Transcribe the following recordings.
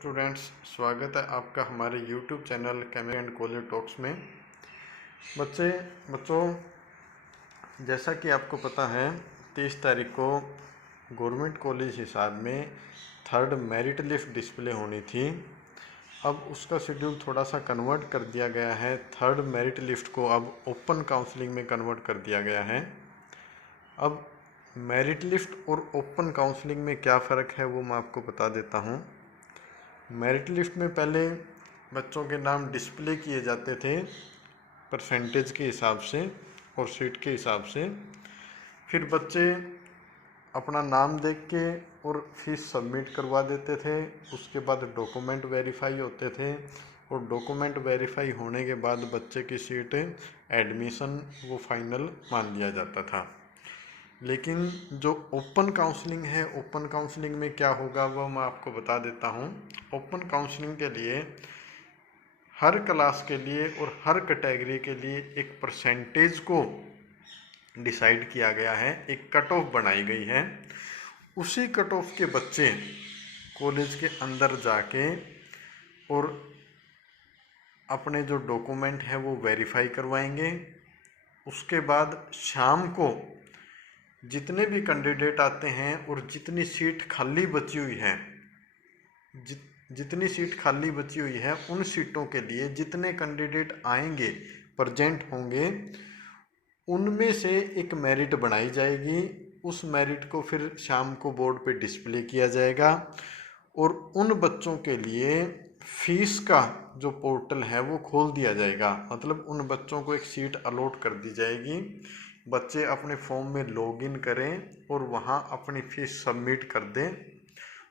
Students, स्वागत है आपका हमारे YouTube channel chemistry and college talks में। बच्चों, जैसा कि आपको पता है 30 तारीख को गवर्नमेंट कॉलेज हिसार में थर्ड मेरिट लिस्ट डिस्प्ले होनी थी। अब उसका शेड्यूल थोड़ा सा कन्वर्ट कर दिया गया है। थर्ड मेरिट लिस्ट को अब ओपन काउंसलिंग में कन्वर्ट कर दिया गया है। अब मेरिट लिस्ट और ओपन काउंसलिंग में क्या फ़र्क है वो मैं आपको बता देता हूँ। मेरिट लिस्ट में पहले बच्चों के नाम डिस्प्ले किए जाते थे परसेंटेज के हिसाब से और सीट के हिसाब से। फिर बच्चे अपना नाम देख के और फीस सबमिट करवा देते थे। उसके बाद डॉक्यूमेंट वेरीफाई होते थे और डॉक्यूमेंट वेरीफाई होने के बाद बच्चे की सीट एडमिशन वो फाइनल मान लिया जाता था। लेकिन जो ओपन काउंसलिंग है, ओपन काउंसलिंग में क्या होगा वो मैं आपको बता देता हूँ। ओपन काउंसलिंग के लिए हर क्लास के लिए और हर कैटेगरी के लिए एक परसेंटेज को डिसाइड किया गया है, एक कट ऑफ बनाई गई है। उसी कट ऑफ के बच्चे कॉलेज के अंदर जाके और अपने जो डॉक्यूमेंट है वो वेरीफाई करवाएंगे। उसके बाद शाम को जितने भी कैंडिडेट आते हैं और जितनी सीट खाली बची हुई है, जितनी सीट खाली बची हुई है उन सीटों के लिए जितने कैंडिडेट आएंगे, प्रेजेंट होंगे, उनमें से एक मेरिट बनाई जाएगी। उस मेरिट को फिर शाम को बोर्ड पे डिस्प्ले किया जाएगा और उन बच्चों के लिए फीस का जो पोर्टल है वो खोल दिया जाएगा। मतलब उन बच्चों को एक सीट अलॉट कर दी जाएगी। बच्चे अपने फॉर्म में लॉगिन करें और वहाँ अपनी फ़ीस सबमिट कर दें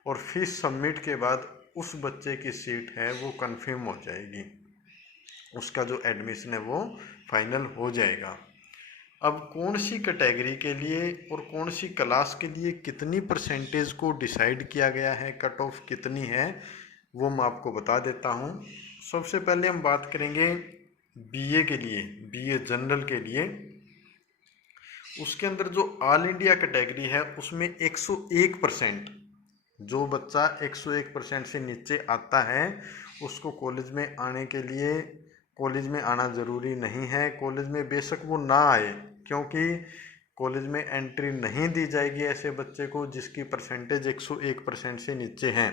और फीस सबमिट के बाद उस बच्चे की सीट है वो कंफर्म हो जाएगी। उसका जो एडमिशन है वो फाइनल हो जाएगा। अब कौन सी कैटेगरी के लिए और कौन सी क्लास के लिए कितनी परसेंटेज को डिसाइड किया गया है, कट ऑफ कितनी है, वो मैं आपको बता देता हूँ। सबसे पहले हम बात करेंगे बीए के लिए, बीए जनरल के लिए। उसके अंदर जो ऑल इंडिया कैटेगरी है उसमें 101%, जो बच्चा 101% से नीचे आता है उसको कॉलेज में आने के लिए, कॉलेज में आना ज़रूरी नहीं है। कॉलेज में बेशक वो ना आए, क्योंकि कॉलेज में एंट्री नहीं दी जाएगी ऐसे बच्चे को जिसकी परसेंटेज 101% से नीचे हैं।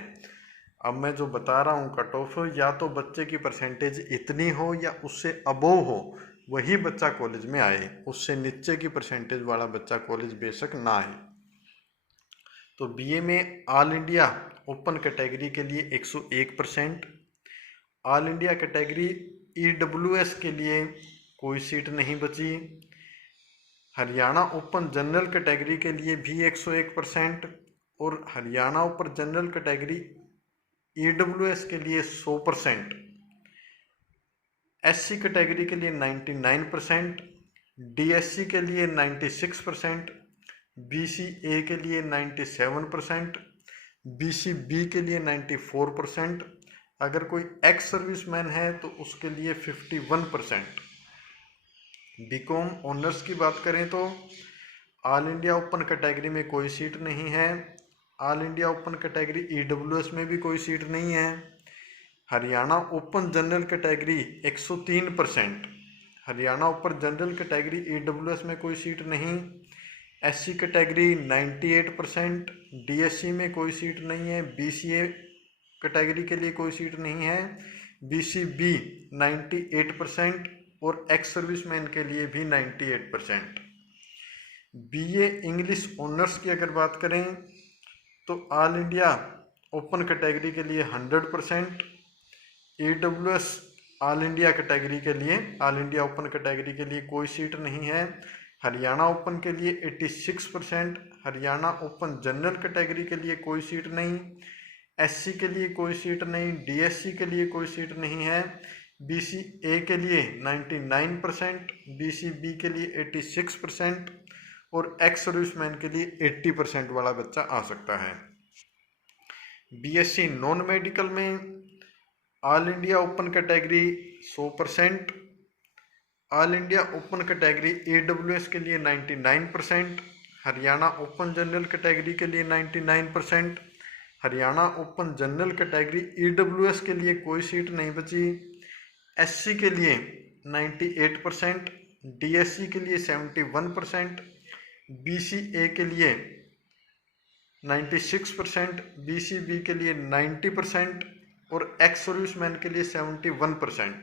अब मैं जो बता रहा हूँ कट ऑफ, या तो बच्चे की परसेंटेज इतनी हो या उससे अबोव हो, वही बच्चा कॉलेज में आए। उससे नीचे की परसेंटेज वाला बच्चा कॉलेज बेशक ना आए। तो बीए में ऑल इंडिया ओपन कैटेगरी के लिए 101%, ऑल इंडिया कैटेगरी ईडब्ल्यूएस के लिए कोई सीट नहीं बची। हरियाणा ओपन जनरल कैटेगरी के लिए भी 101% और Haryana open general category EWS के लिए 100%, एससी कैटेगरी के लिए 99%, डीएससी के लिए 96%, बीसीए के लिए 97%, बीसीबी के लिए 94%। अगर कोई एक्स सर्विसमैन है तो उसके लिए 51%। बीकॉम ऑनर्स की बात करें तो ऑल इंडिया ओपन कैटेगरी में कोई सीट नहीं है। All India open category EWS में भी कोई सीट नहीं है। Haryana open general category 103%, Haryana open general category EWS में कोई सीट नहीं। एससी कैटेगरी 98%, डीएससी में कोई सीट नहीं है। बीसीए कैटेगरी के लिए कोई सीट नहीं है। बीसीबी 98% और एक्स सर्विसमैन के लिए भी 98%। बीए इंग्लिश ऑनर्स की अगर बात करें तो ऑल इंडिया ओपन कैटेगरी के लिए 100%, ईडब्ल्यूएस ऑल इंडिया कैटेगरी के लिए, ऑल इंडिया ओपन कैटेगरी के लिए कोई सीट नहीं है। हरियाणा ओपन के लिए 86%, हरियाणा ओपन जनरल कैटेगरी के लिए कोई सीट नहीं, एससी के लिए कोई सीट नहीं, डीएससी के लिए कोई सीट नहीं है। बीसीए के लिए 99%, बीसीबी के लिए 86% और एक्स सर्विसमैन के लिए 80% वाला बच्चा आ सकता है। बीएससी नॉन मेडिकल में all India open category 100%, all India open category EWS के लिए 99%, हरियाणा ओपन जनरल कैटेगरी के लिए 99%, Haryana open general category EWS के लिए कोई सीट नहीं बची। एससी के लिए 98%, डीएससी के लिए 71%, बीसीए के लिए 96%, बीसीबी के लिए 90% और एक्स सर्विसमैन के लिए 71%।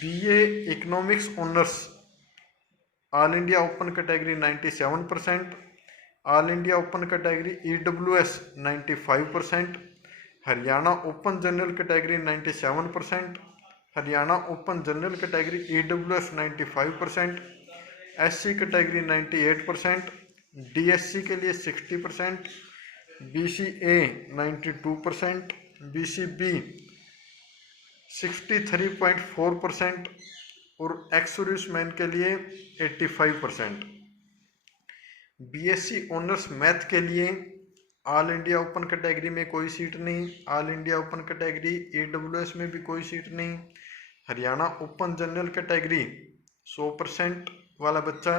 BA economics honours all India open category 97%, all India open category EWS 95%, Haryana open general category 97%, Haryana open general category EWS 95%, SC category 98%, DSC के लिए 60%, बीसीए 92%, बीसीबी 63.4% और एक्स सर्विसमैन के लिए 85%। बीएससी ऑनर्स मैथ के लिए all India open category में कोई seat नहीं, all India open category EWS में भी कोई सीट नहीं। हरियाणा ओपन जनरल कैटेगरी 100% वाला बच्चा,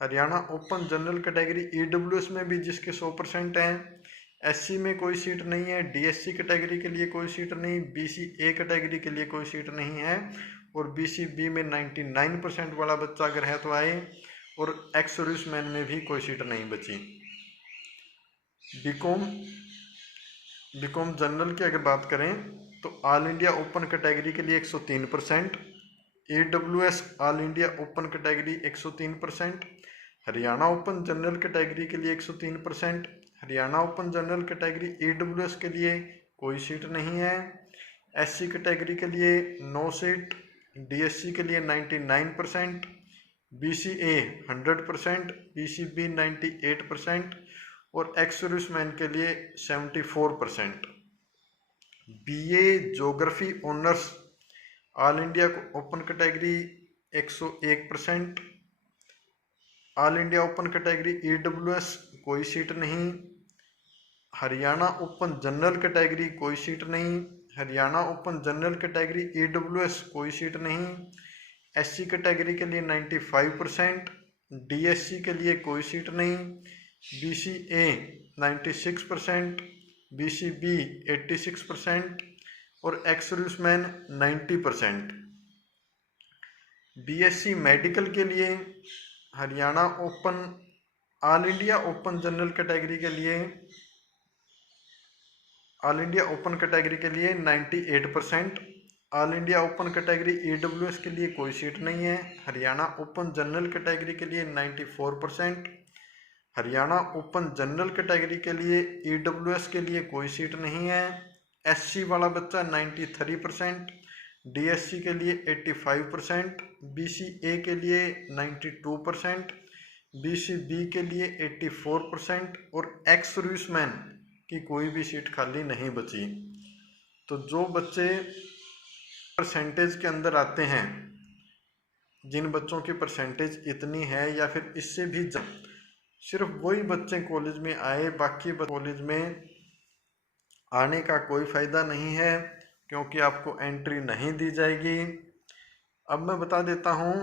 Haryana open general category EWS में भी जिसके 100% हैं, एससी में कोई सीट नहीं है, डीएससी कैटेगरी के लिए कोई सीट नहीं, बीसीए कैटेगरी के लिए कोई सीट नहीं है और बीसीबी में 99% वाला बच्चा अगर है तो आए और एक्स सर्विसमैन में भी कोई सीट नहीं बची। बीकॉम जनरल की अगर बात करें तो ऑल इंडिया ओपन कैटेगरी के लिए 103%, EWS all India open category 103%, Haryana open general category के लिए 103%, Haryana open general category EWS के लिए कोई सीट नहीं है, एससी कैटेगरी के लिए 9 सीट, डीएससी के लिए 99%, बीसीए 100%, बीसीबी 98% और एक्स सर्विसमैन के लिए 74%। BA geography honours all India open category 101%, all India open category EWS कोई सीट नहीं, हरियाणा ओपन जनरल कैटेगरी कोई सीट नहीं, Haryana open general category EWS कोई सीट नहीं, एससी कैटेगरी के लिए 95%, डीएससी के लिए कोई सीट नहीं, बीसीए 96%, बीसीबी 86% और एक्स सर्विसमैन 90%। बीएससी मेडिकल के लिए Haryana open all India open general category के लिए ऑल इंडिया ओपन कैटेगरी के लिए 98%, all India open category EWS के लिए कोई सीट नहीं है, हरियाणा ओपन जनरल कैटेगरी के लिए 94%, हरियाणा ओपन जनरल कैटेगरी के लिए ईडब्ल्यूएस के लिए कोई सीट नहीं है, एससी वाला बच्चा 93%, डीएससी के लिए 85%, बीसीए के लिए 92%, बीसीबी के लिए 84% और एक्स सर्विसमैन की कोई भी सीट खाली नहीं बची। तो जो बच्चे परसेंटेज के अंदर आते हैं, जिन बच्चों की परसेंटेज इतनी है या फिर इससे भी सिर्फ वही बच्चे कॉलेज में आए, बाकी कॉलेज में आने का कोई फ़ायदा नहीं है क्योंकि आपको एंट्री नहीं दी जाएगी। अब मैं बता देता हूँ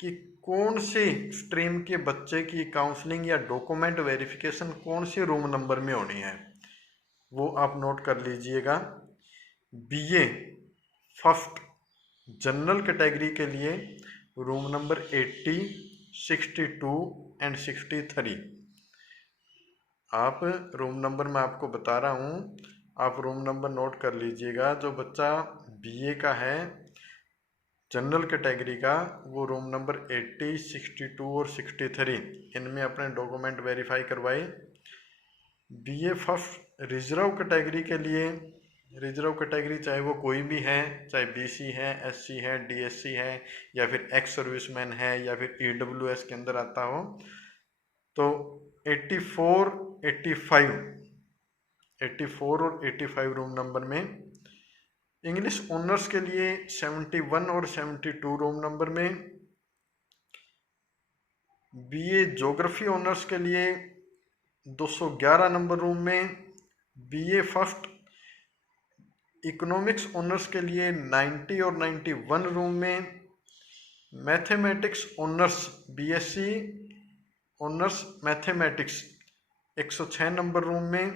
कि कौन से स्ट्रीम के बच्चे की काउंसलिंग या डॉक्यूमेंट वेरिफिकेशन कौन से रूम नंबर में होनी है, वो आप नोट कर लीजिएगा। बीए फर्स्ट जनरल कैटेगरी के लिए रूम नंबर 80, 62 एंड 63। आप रूम नंबर मैं आपको बता रहा हूँ, आप रूम नंबर नोट कर लीजिएगा। जो बच्चा बीए का है जनरल कैटेगरी का, वो रूम नंबर 80, 62 और 63 इनमें अपने डॉक्यूमेंट वेरीफाई करवाए। बीए फर्स्ट रिजर्व कैटेगरी के लिए, रिजर्व कैटेगरी चाहे वो कोई भी है, चाहे बीसी है, एससी है, डीएससी है या फिर एक्स सर्विसमैन है या फिर ईडब्ल्यूएस के अंदर आता हो, तो 84, 84 और 85 रूम नंबर में। इंग्लिश ऑनर्स के लिए 71 और 72 रूम नंबर में। बीए ज्योग्राफी ऑनर्स के लिए 211 नंबर रूम में। बीए फर्स्ट इकोनॉमिक्स ऑनर्स के लिए 90 और 91 रूम में। Mathematics honours BSc honours mathematics 106 number room में।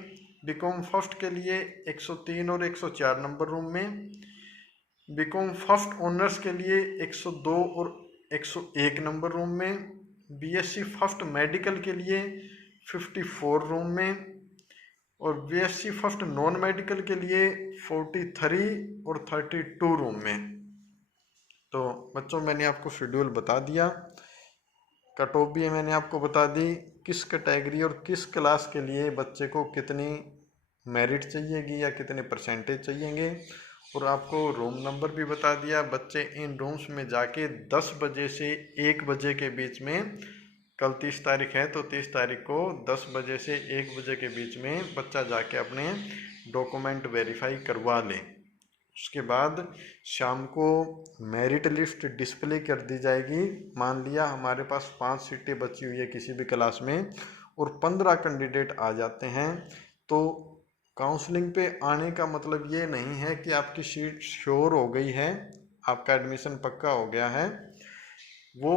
बीकॉम फर्स्ट के लिए 103 और 104 नंबर रूम में। बीकॉम फर्स्ट ऑनर्स के लिए 102 और 101 नंबर रूम में। बीएससी फर्स्ट मेडिकल के लिए 54 रूम में। और बीएससी फर्स्ट नॉन मेडिकल के लिए 43 और 32 रूम में। तो बच्चों मैंने आपको शेड्यूल बता दिया, कट ऑफ भी मैंने आपको बता दी, किस कैटेगरी और किस क्लास के लिए बच्चे को कितनी मेरिट चाहिएगी या कितने परसेंटेज चाहिएंगे, और आपको रूम नंबर भी बता दिया। बच्चे इन रूम्स में जाके 10 बजे से 1 बजे के बीच में, कल 30 तारीख है तो 30 तारीख को 10 बजे से 1 बजे के बीच में बच्चा जाके अपने डॉक्यूमेंट वेरीफाई करवा ले। उसके बाद शाम को मेरिट लिस्ट डिस्प्ले कर दी जाएगी। मान लिया हमारे पास 5 सीटें बची हुई है किसी भी क्लास में और 15 कैंडिडेट आ जाते हैं, तो काउंसलिंग पे आने का मतलब ये नहीं है कि आपकी सीट श्योर हो गई है, आपका एडमिशन पक्का हो गया है। वो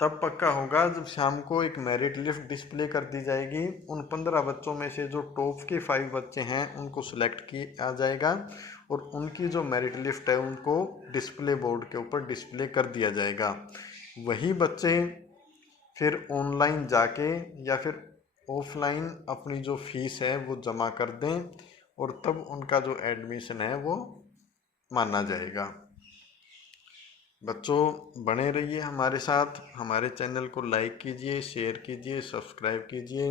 तब पक्का होगा जब शाम को एक मेरिट लिस्ट डिस्प्ले कर दी जाएगी। उन 15 बच्चों में से जो टॉप के 5 बच्चे हैं उनको सिलेक्ट किया जाएगा और उनकी जो मेरिट लिस्ट है उनको डिस्प्ले बोर्ड के ऊपर डिस्प्ले कर दिया जाएगा। वही बच्चे फिर ऑनलाइन जाके या फिर ऑफलाइन अपनी जो फीस है वो जमा कर दें और तब उनका जो एडमिशन है वो माना जाएगा। बच्चों बने रहिए हमारे साथ, हमारे चैनल को लाइक कीजिए, शेयर कीजिए, सब्सक्राइब कीजिए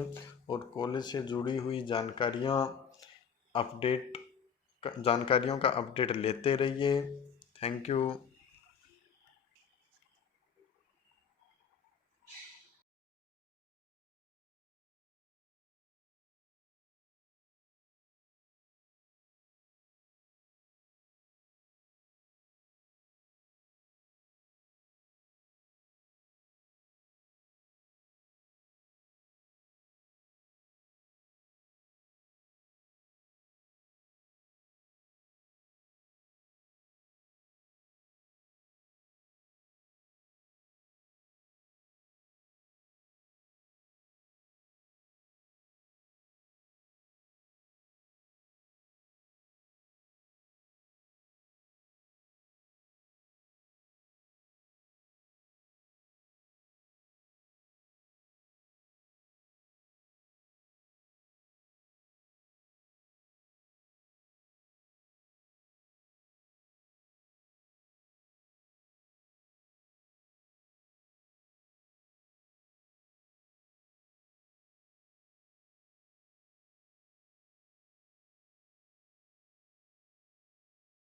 और कॉलेज से जुड़ी हुई जानकारियों का अपडेट लेते रहिए। Thank you.